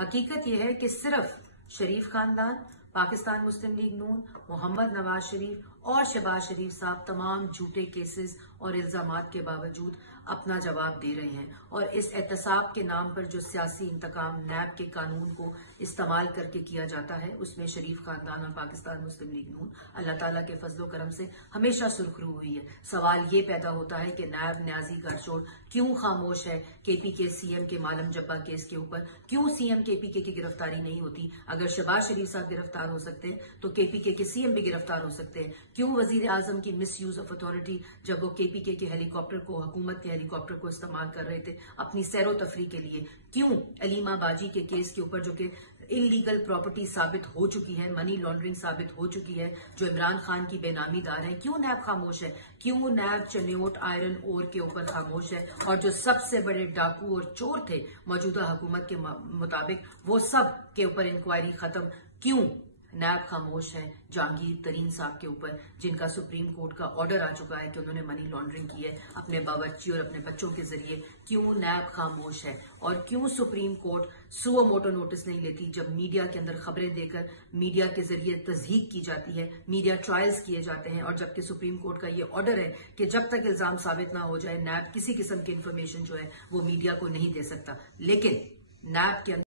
हकीकत यह है कि सिर्फ शरीफ खानदान, पाकिस्तान मुस्लिम लीग नून, मोहम्मद नवाज शरीफ और शहबाज शरीफ साहब तमाम झूठे केसेस और इल्जामात के बावजूद अपना जवाब दे रहे हैं और इस एहतसाब के नाम पर जो सियासी इंतकाम नैब के कानून को इस्तेमाल करके किया जाता है उसमें शरीफ खानदान और पाकिस्तान मुस्लिम लीग नून अल्लाह ताला के फजलो करम से हमेशा सुर्खरू हुई है। सवाल ये पैदा होता है कि नैब न्याजी गठजोड़ क्यों खामोश है केपीके सीएम के मालम जब्बा केस के ऊपर, क्यों सीएम केपीके की गिरफ्तारी नहीं होती? अगर शहबाज शरीफ साहब गिरफ्तार हो सकते हैं तो केपीके के सीएम भी गिरफ्तार हो सकते हैं। क्यों वजीर आजम की मिस यूज ऑफ अथॉरिटी जब वो केपीके के हेलीकॉप्टर को, हुकूमत के हेलीकॉप्टर को इस्तेमाल कर रहे थे अपनी सैरो तफरी के लिए, क्यों अलीमा बाजी के केस के ऊपर जो कि इलीगल प्रॉपर्टी साबित हो चुकी है, मनी लॉन्ड्रिंग साबित हो चुकी है, जो इमरान खान की बेनामीदार है, क्यों नैब खामोश है? क्यों नैब चन्योट आयरन ओर के ऊपर खामोश है? और जो सबसे बड़े डाकू और चोर थे मौजूदा हुकूमत के मुताबिक वो सब के ऊपर इंक्वायरी खत्म, क्यों नैब खामोश है जहांगीर तरीन साहब के ऊपर, जिनका सुप्रीम कोर्ट का ऑर्डर आ चुका है कि उन्होंने मनी लॉन्ड्रिंग की है अपने बावर्ची और अपने बच्चों के जरिए? क्यों नैब खामोश है? और क्यों supreme court suo motu notice नहीं लेती जब मीडिया के अंदर खबरें देकर मीडिया के जरिए तस्दीक की जाती है, मीडिया ट्रायल्स किए जाते हैं, और जबकि सुप्रीम कोर्ट का ये ऑर्डर है कि जब तक इल्जाम साबित ना हो जाए नैब किसी किस्म की इंफॉर्मेशन जो है वो मीडिया को नहीं दे सकता। लेकिन नैब के